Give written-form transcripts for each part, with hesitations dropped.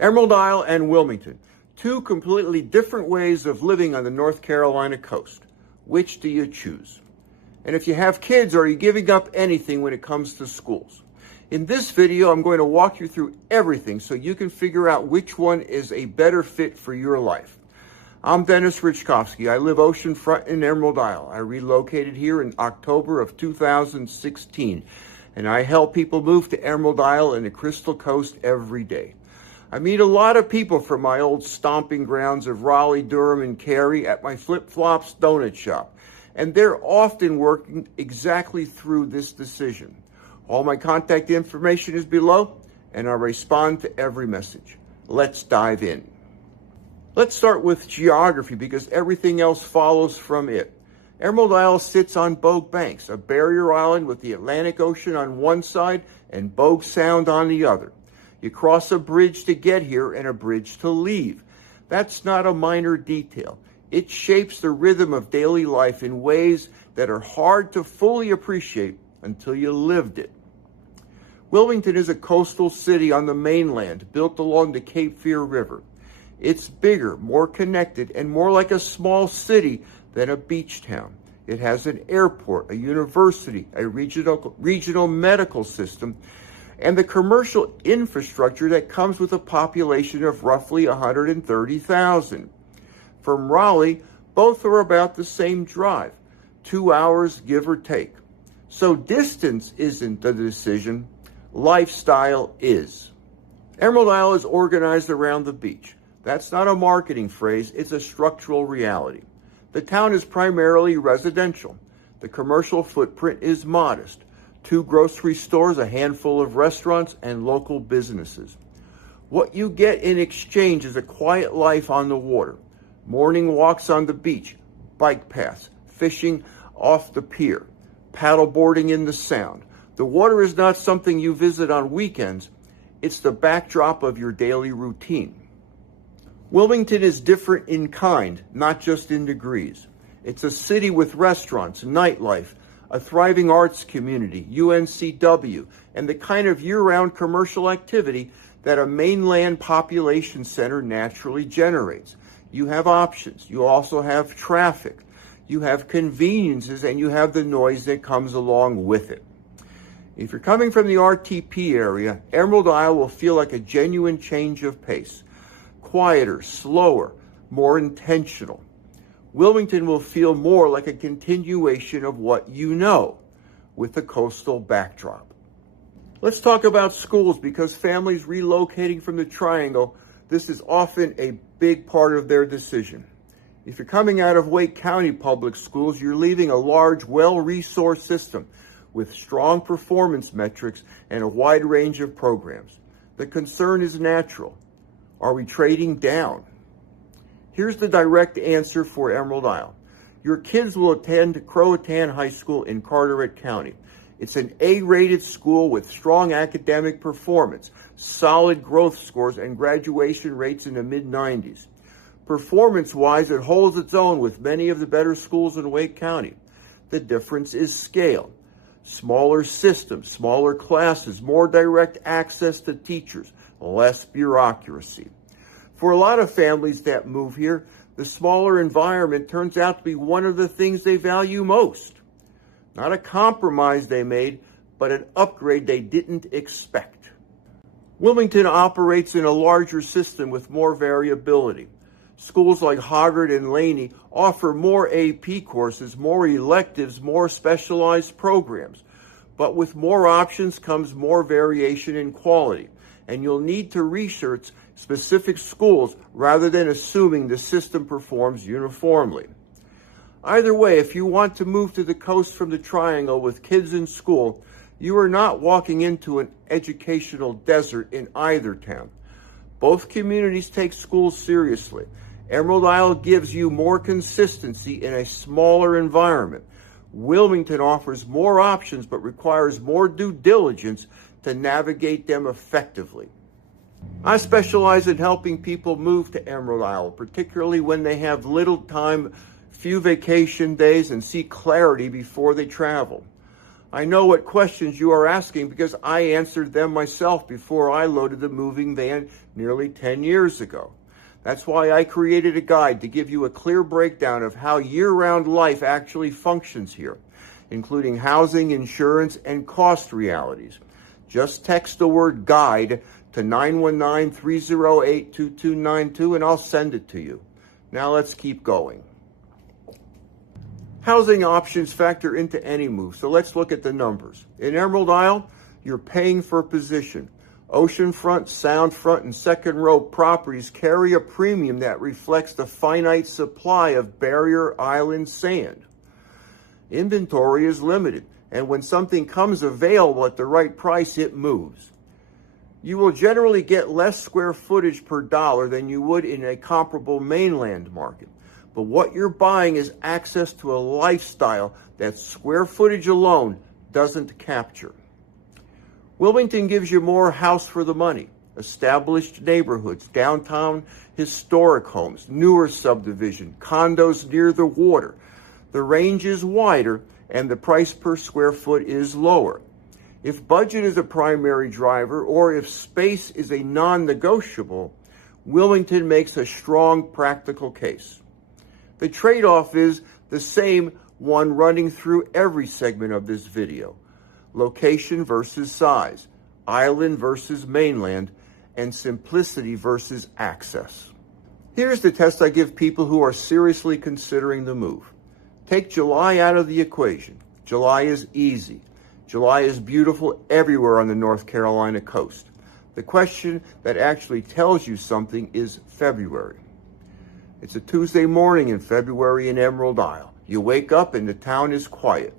Emerald Isle and Wilmington, two completely different ways of living on the North Carolina coast. Which do you choose? And if you have kids, are you giving up anything when it comes to schools? In this video, I'm going to walk you through everything so you can figure out which one is a better fit for your life. I'm Denis Raczkowski. I live oceanfront in Emerald Isle. I relocated here in October of 2016, and I help people move to Emerald Isle and the Crystal Coast every day. I meet a lot of people from my old stomping grounds of Raleigh, Durham, and Cary at my Flip Flops donut shop, and they're often working exactly through this decision. All my contact information is below, and I respond to every message. Let's dive in. Let's start with geography because everything else follows from it. Emerald Isle sits on Bogue Banks, a barrier island with the Atlantic Ocean on one side and Bogue Sound on the other. You cross a bridge to get here and a bridge to leave. That's not a minor detail. It shapes the rhythm of daily life in ways that are hard to fully appreciate until you lived it. Wilmington is a coastal city on the mainland built along the Cape Fear River. It's bigger, more connected, and more like a small city than a beach town. It has an airport, a university, a regional medical system, and the commercial infrastructure that comes with a population of roughly 130,000. From Raleigh, both are about the same drive, 2 hours give or take. So distance isn't the decision, lifestyle is. Emerald Isle is organized around the beach. That's not a marketing phrase, it's a structural reality. The town is primarily residential. The commercial footprint is modest. 2 grocery stores, a handful of restaurants, and local businesses. What you get in exchange is a quiet life on the water. Morning walks on the beach, bike paths, fishing off the pier, paddleboarding in the sound. The water is not something you visit on weekends. It's the backdrop of your daily routine. Wilmington is different in kind, not just in degrees. It's a city with restaurants, nightlife, a thriving arts community, UNCW, and the kind of year-round commercial activity that a mainland population center naturally generates. You have options. You also have traffic. You have conveniences, and you have the noise that comes along with it. If you're coming from the RTP area, Emerald Isle will feel like a genuine change of pace. Quieter, slower, more intentional. Wilmington will feel more like a continuation of what you know, with a coastal backdrop. Let's talk about schools because families relocating from the Triangle, this is often a big part of their decision. If you're coming out of Wake County Public Schools, you're leaving a large, well-resourced system with strong performance metrics and a wide range of programs. The concern is natural. Are we trading down? Here's the direct answer for Emerald Isle. Your kids will attend Croatan High School in Carteret County. It's an A-rated school with strong academic performance, solid growth scores, and graduation rates in the mid-90s. Performance-wise, it holds its own with many of the better schools in Wake County. The difference is scale. Smaller systems, smaller classes, more direct access to teachers, less bureaucracy. For a lot of families that move here, the smaller environment turns out to be one of the things they value most. Not a compromise they made, but an upgrade they didn't expect. Wilmington operates in a larger system with more variability. Schools like Hoggard and Laney offer more AP courses, more electives, more specialized programs. But with more options comes more variation in quality, and you'll need to research specific schools rather than assuming the system performs uniformly. Either way, if you want to move to the coast from the Triangle with kids in school, you are not walking into an educational desert in either town. Both communities take schools seriously. Emerald Isle gives you more consistency in a smaller environment. Wilmington offers more options but requires more due diligence to navigate them effectively. I specialize in helping people move to Emerald Isle, particularly when they have little time, few vacation days, and see clarity before they travel. I know what questions you are asking because I answered them myself before I loaded the moving van nearly 10 years ago. That's why I created a guide to give you a clear breakdown of how year-round life actually functions here, including housing, insurance, and cost realities. Just text the word guide to 919-308-2292 and I'll send it to you. Now let's keep going. Housing options factor into any move, so let's look at the numbers. In Emerald Isle, you're paying for position. Oceanfront, soundfront, and second row properties carry a premium that reflects the finite supply of barrier island sand. Inventory is limited, and when something comes available at the right price, it moves. You will generally get less square footage per dollar than you would in a comparable mainland market. But what you're buying is access to a lifestyle that square footage alone doesn't capture. Wilmington gives you more house for the money. Established neighborhoods, downtown historic homes, newer subdivision, condos near the water. The range is wider and the price per square foot is lower. If budget is a primary driver or if space is a non-negotiable, Wilmington makes a strong practical case. The trade-off is the same one running through every segment of this video. Location versus size, island versus mainland, and simplicity versus access. Here's the test I give people who are seriously considering the move. Take July out of the equation. July is easy. July is beautiful everywhere on the North Carolina coast. The question that actually tells you something is February. It's a Tuesday morning in February in Emerald Isle. You wake up and the town is quiet.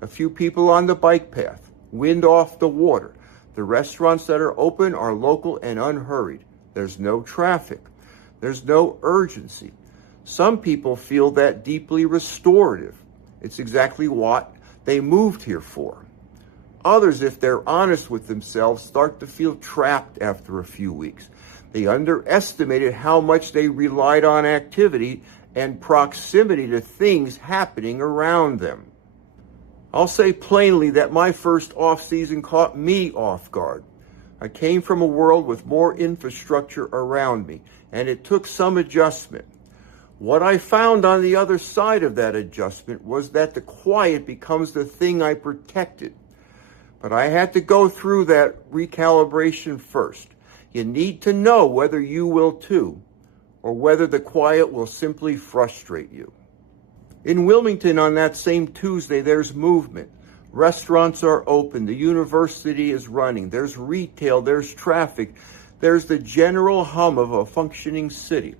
A few people on the bike path, wind off the water. The restaurants that are open are local and unhurried. There's no traffic. There's no urgency. Some people feel that deeply restorative. It's exactly what they moved here for. Others, if they're honest with themselves, start to feel trapped after a few weeks. They underestimated how much they relied on activity and proximity to things happening around them. I'll say plainly that my first off-season caught me off guard. I came from a world with more infrastructure around me, and it took some adjustment. What I found on the other side of that adjustment was that the quiet becomes the thing I protected. But I had to go through that recalibration first. You need to know whether you will too, or whether the quiet will simply frustrate you. In Wilmington on that same Tuesday, there's movement. Restaurants are open. The university is running. There's retail. There's traffic. There's the general hum of a functioning city.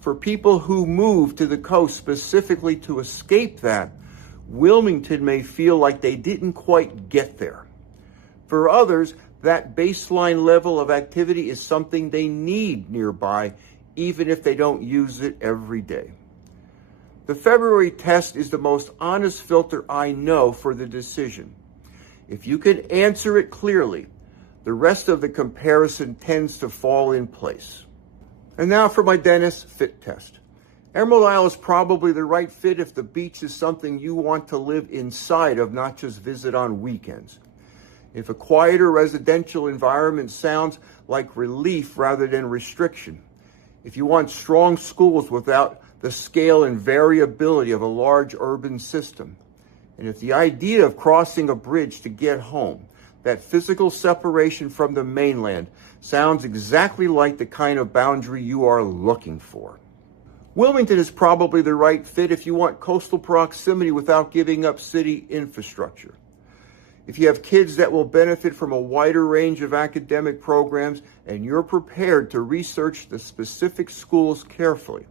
For people who move to the coast specifically to escape that, Wilmington may feel like they didn't quite get there. For others, that baseline level of activity is something they need nearby, even if they don't use it every day. The February test is the most honest filter I know for the decision. If you can answer it clearly, the rest of the comparison tends to fall in place. And now for my Denis Fit Test. Emerald Isle is probably the right fit if the beach is something you want to live inside of, not just visit on weekends. If a quieter residential environment sounds like relief rather than restriction. If you want strong schools without the scale and variability of a large urban system. And if the idea of crossing a bridge to get home, that physical separation from the mainland, sounds exactly like the kind of boundary you are looking for. Wilmington is probably the right fit if you want coastal proximity without giving up city infrastructure. If you have kids that will benefit from a wider range of academic programs and you're prepared to research the specific schools carefully.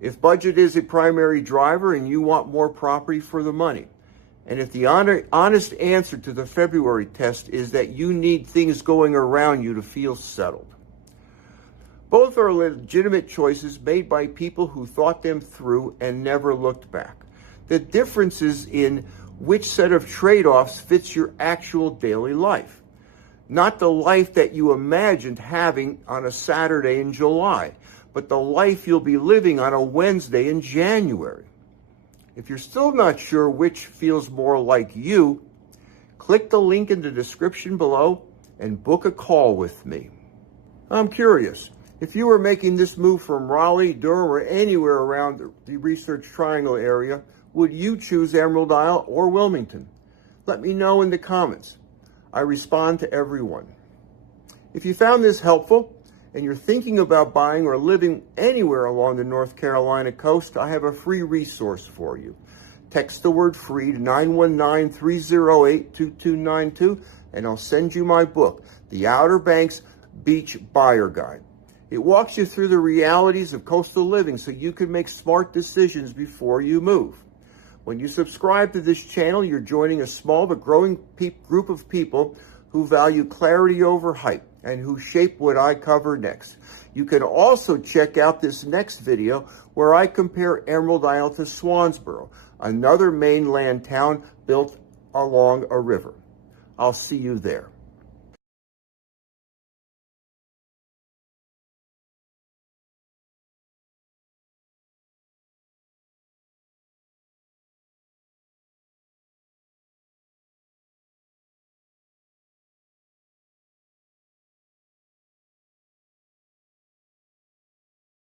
If budget is a primary driver and you want more property for the money. And if the honest answer to the February test is that you need things going around you to feel settled. Both are legitimate choices made by people who thought them through and never looked back. The difference is in which set of trade-offs fits your actual daily life. Not the life that you imagined having on a Saturday in July, but the life you'll be living on a Wednesday in January. If you're still not sure which feels more like you, Click the link in the description below and book a call with me. I'm curious, if you were making this move from Raleigh, Durham, or anywhere around the Research Triangle area, would you choose Emerald Isle or Wilmington? Let me know in the comments. I respond to everyone. If you found this helpful and you're thinking about buying or living anywhere along the North Carolina coast, I have a free resource for you. Text the word free to 919-308-2292 and I'll send you my book, The Outer Banks Beach Buyer Guide. It walks you through the realities of coastal living so you can make smart decisions before you move. When you subscribe to this channel, you're joining a small but growing group of people who value clarity over hype and who shape what I cover next. You can also check out this next video where I compare Emerald Isle to Swansboro, another mainland town built along a river. I'll see you there.